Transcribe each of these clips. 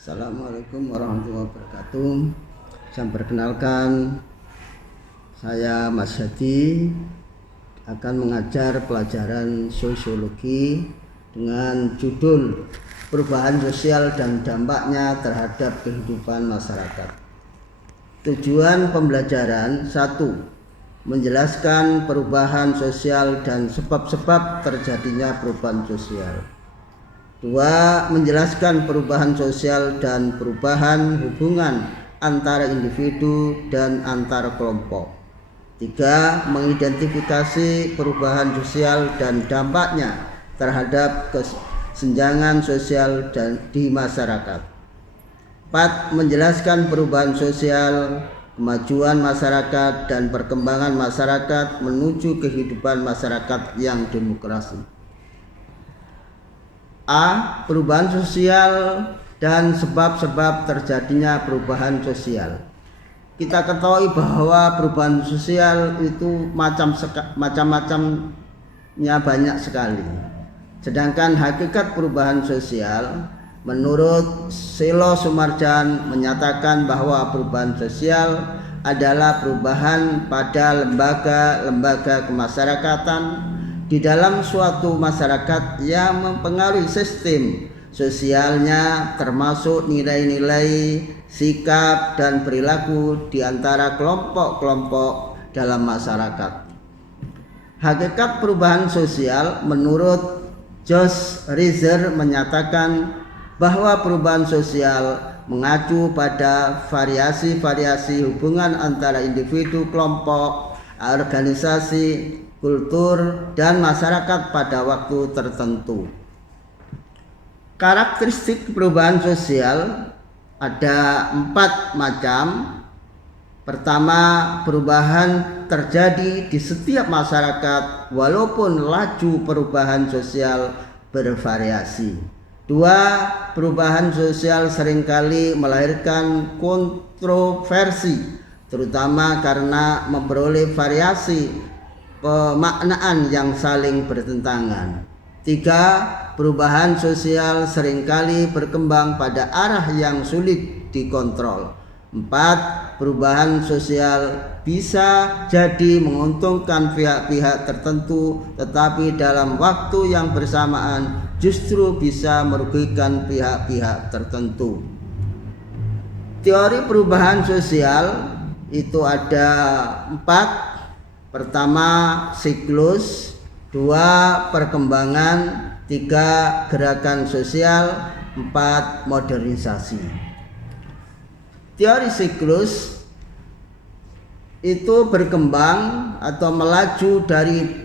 Assalamualaikum warahmatullahi wabarakatuh. Saya perkenalkan, saya Mas Hadi akan mengajar pelajaran sosiologi dengan judul perubahan sosial dan dampaknya terhadap kehidupan masyarakat. Tujuan pembelajaran: 1. Menjelaskan perubahan sosial dan sebab-sebab terjadinya perubahan sosial. 2. Menjelaskan perubahan sosial dan perubahan hubungan antara individu dan antar kelompok. 3. Mengidentifikasi perubahan sosial dan dampaknya terhadap kesenjangan sosial di masyarakat. 4. Menjelaskan perubahan sosial, kemajuan masyarakat, dan perkembangan masyarakat menuju kehidupan masyarakat yang demokrasi. A. Perubahan sosial dan sebab-sebab terjadinya perubahan sosial. Kita ketahui bahwa perubahan sosial itu macam-macamnya banyak sekali. Sedangkan hakikat perubahan sosial menurut Selo Sumarjan menyatakan bahwa perubahan sosial adalah perubahan pada lembaga-lembaga kemasyarakatan di dalam suatu masyarakat yang mempengaruhi sistem sosialnya, termasuk nilai-nilai, sikap, dan perilaku di antara kelompok-kelompok dalam masyarakat. Hakikat perubahan sosial menurut Josh Reiser menyatakan bahwa perubahan sosial mengacu pada variasi-variasi hubungan antara individu, kelompok, organisasi, kultur, dan masyarakat pada waktu tertentu. Karakteristik perubahan sosial ada 4 macam. Pertama, perubahan terjadi di setiap masyarakat walaupun laju perubahan sosial bervariasi. 2. Perubahan sosial seringkali melahirkan kontroversi, terutama karena memperoleh variasi pemaknaan yang saling bertentangan. 3. Perubahan sosial seringkali berkembang pada arah yang sulit dikontrol. 4. Perubahan sosial bisa jadi menguntungkan pihak-pihak tertentu, tetapi dalam waktu yang bersamaan justru bisa merugikan pihak-pihak tertentu. Teori perubahan sosial itu ada 4. Pertama, siklus. 2. Perkembangan. 3. Gerakan sosial. 4. Modernisasi. Teori siklus itu berkembang atau melaju dari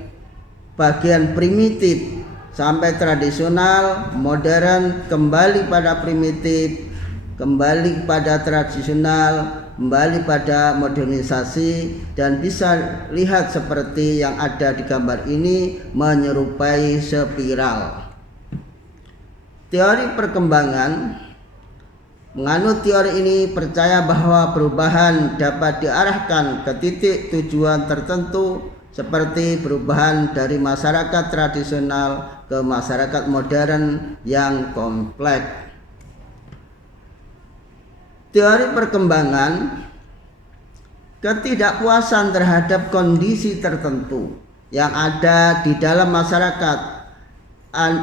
bagian primitif sampai tradisional, modern, kembali pada primitif, kembali pada tradisional, kembali pada modernisasi, dan bisa lihat seperti yang ada di gambar ini menyerupai spiral. Teori perkembangan menganut teori ini percaya bahwa perubahan dapat diarahkan ke titik tujuan tertentu seperti perubahan dari masyarakat tradisional ke masyarakat modern yang kompleks. Teori perkembangan, ketidakpuasan terhadap kondisi tertentu yang ada di dalam masyarakat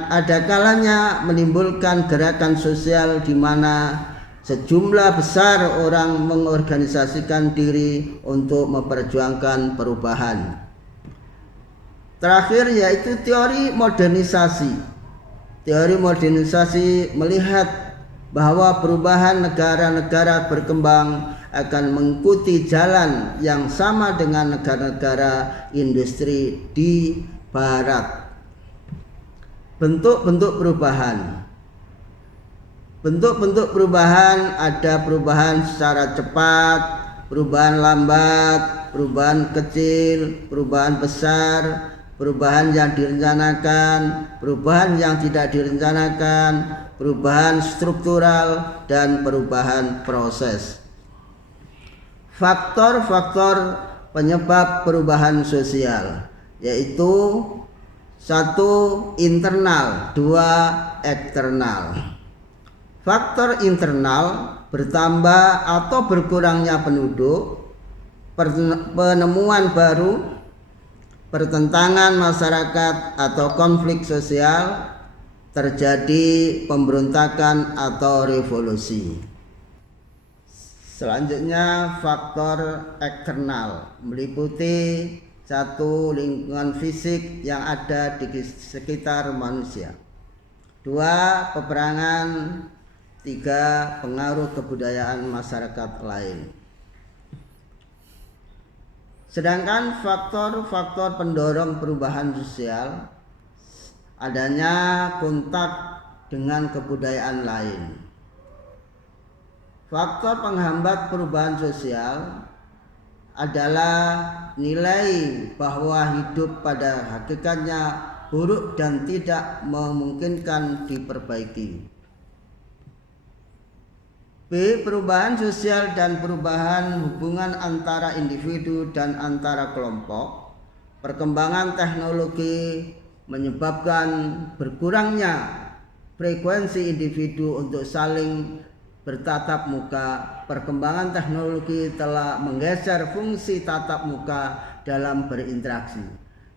ada kalanya menimbulkan gerakan sosial di mana sejumlah besar orang mengorganisasikan diri untuk memperjuangkan perubahan. Terakhir yaitu teori modernisasi. Teori modernisasi melihat bahwa perubahan negara-negara berkembang akan mengikuti jalan yang sama dengan negara-negara industri di barat. Bentuk-bentuk perubahan. Bentuk-bentuk perubahan ada perubahan secara cepat, perubahan lambat, perubahan kecil, perubahan besar, perubahan yang direncanakan, perubahan yang tidak direncanakan, perubahan struktural, dan perubahan proses. Faktor-faktor penyebab perubahan sosial yaitu 1. Internal, 2. Eksternal. Faktor internal, bertambah atau berkurangnya penduduk, penemuan baru, pertentangan masyarakat atau konflik sosial, terjadi pemberontakan atau revolusi. Selanjutnya faktor eksternal, meliputi satu, lingkungan fisik yang ada di sekitar manusia. Dua, peperangan. Tiga, pengaruh kebudayaan masyarakat lain. Sedangkan faktor-faktor pendorong perubahan sosial, adanya kontak dengan kebudayaan lain. Faktor penghambat perubahan sosial adalah nilai bahwa hidup pada hakikatnya buruk dan tidak memungkinkan diperbaiki. B. Perubahan sosial dan perubahan hubungan antara individu dan antara kelompok. Perkembangan teknologi menyebabkan berkurangnya frekuensi individu untuk saling bertatap muka. Perkembangan teknologi telah menggeser fungsi tatap muka dalam berinteraksi.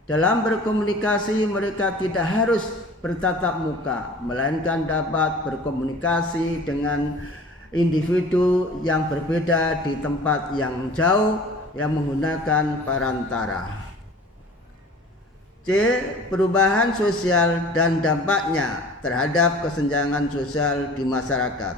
Dalam berkomunikasi, mereka tidak harus bertatap muka, melainkan dapat berkomunikasi dengan individu yang berbeda di tempat yang jauh yang menggunakan perantara. C. Perubahan sosial dan dampaknya terhadap kesenjangan sosial di masyarakat.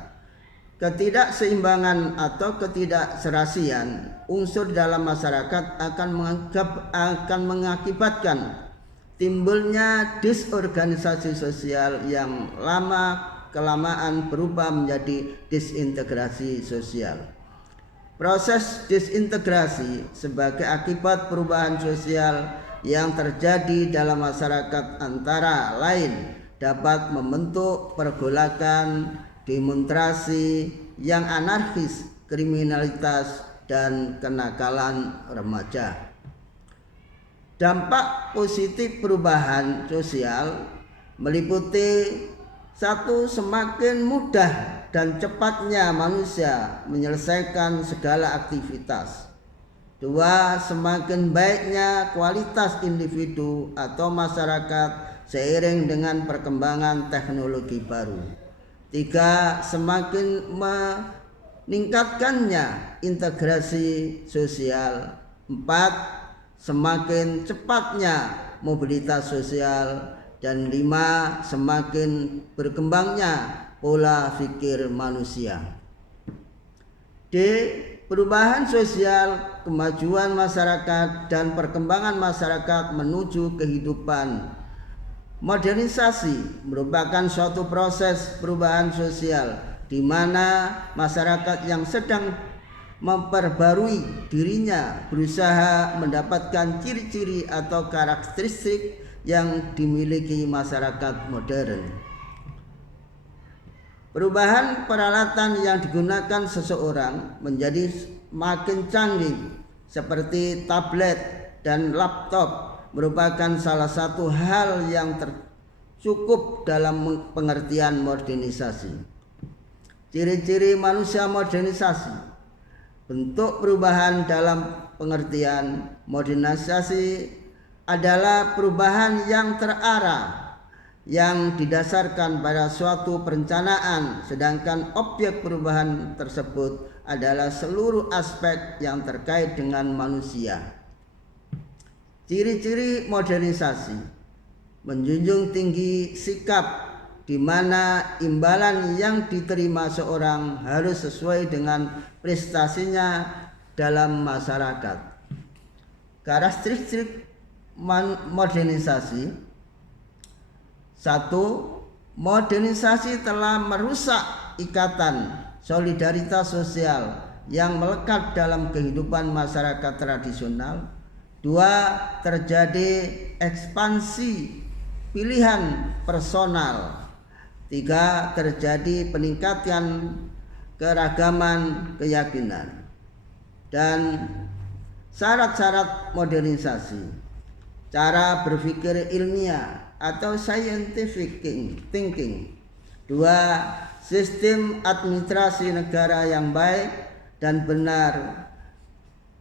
Ketidakseimbangan atau ketidakserasian unsur dalam masyarakat akan mengakibatkan timbulnya disorganisasi sosial yang kelamaan berubah menjadi disintegrasi sosial. Proses disintegrasi sebagai akibat perubahan sosial yang terjadi dalam masyarakat antara lain dapat membentuk pergolakan, demonstrasi yang anarkis, kriminalitas, dan kenakalan remaja. Dampak positif perubahan sosial meliputi satu, semakin mudah dan cepatnya manusia menyelesaikan segala aktivitas. Dua, semakin baiknya kualitas individu atau masyarakat seiring dengan perkembangan teknologi baru. Tiga, semakin meningkatkannya integrasi sosial. Empat, semakin cepatnya mobilitas sosial. Dan lima, semakin berkembangnya pola pikir manusia. D. Perubahan sosial, kemajuan masyarakat, dan perkembangan masyarakat menuju kehidupan. Modernisasi merupakan suatu proses perubahan sosial di mana masyarakat yang sedang memperbarui dirinya berusaha mendapatkan ciri-ciri atau karakteristik yang dimiliki masyarakat modern. Perubahan peralatan yang digunakan seseorang menjadi makin canggih seperti tablet dan laptop merupakan salah satu hal yang cukup dalam pengertian modernisasi. Ciri-ciri manusia modernisasi. Bentuk perubahan dalam pengertian modernisasi adalah perubahan yang terarah yang didasarkan pada suatu perencanaan, sedangkan objek perubahan tersebut adalah seluruh aspek yang terkait dengan manusia. Ciri-ciri modernisasi menjunjung tinggi sikap di mana imbalan yang diterima seorang harus sesuai dengan prestasinya dalam masyarakat. Karakteristik modernisasi. Satu, modernisasi telah merusak ikatan solidaritas sosial yang melekat dalam kehidupan masyarakat tradisional. Dua, terjadi ekspansi pilihan personal. Tiga, terjadi peningkatan keragaman keyakinan. Dan syarat-syarat modernisasi. Cara berpikir ilmiah atau scientific thinking. Dua, sistem administrasi negara yang baik dan benar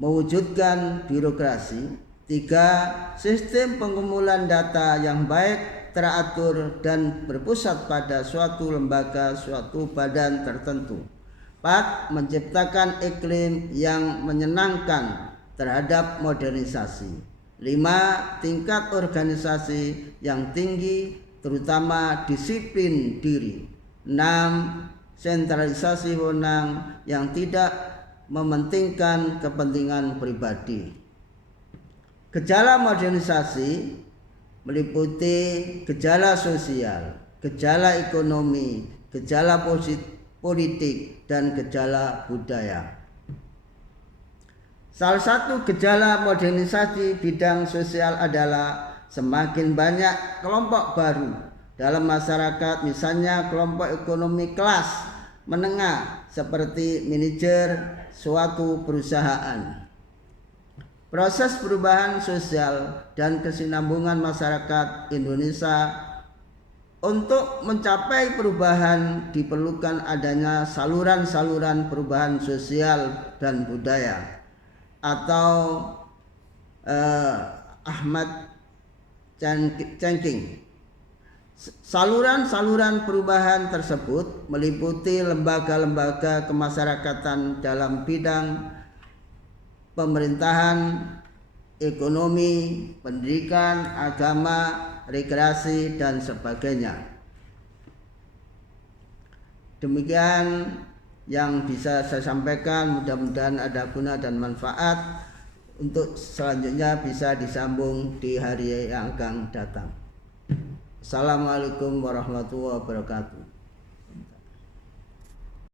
mewujudkan birokrasi. 3. Sistem pengumpulan data yang baik, teratur dan berpusat pada suatu lembaga, suatu badan tertentu. 4. Menciptakan iklim yang menyenangkan terhadap modernisasi. 5. Tingkat organisasi yang tinggi, terutama disiplin diri. 6. Sentralisasi wewenang yang tidak mementingkan kepentingan pribadi. Gejala modernisasi meliputi gejala sosial, gejala ekonomi, gejala politik, dan gejala budaya. Salah satu gejala modernisasi bidang sosial adalah semakin banyak kelompok baru dalam masyarakat, misalnya kelompok ekonomi kelas menengah seperti manajer suatu perusahaan. Proses perubahan sosial dan kesinambungan masyarakat Indonesia. Untuk mencapai perubahan diperlukan adanya saluran-saluran perubahan sosial dan budaya atau Ahmad Cengking. Saluran-saluran perubahan tersebut meliputi lembaga-lembaga kemasyarakatan dalam bidang pemerintahan, ekonomi, pendidikan, agama, rekreasi, dan sebagainya. Demikian yang bisa saya sampaikan, mudah-mudahan ada guna dan manfaat. Untuk selanjutnya bisa disambung di hari yang akan datang. Assalamualaikum warahmatullahi wabarakatuh.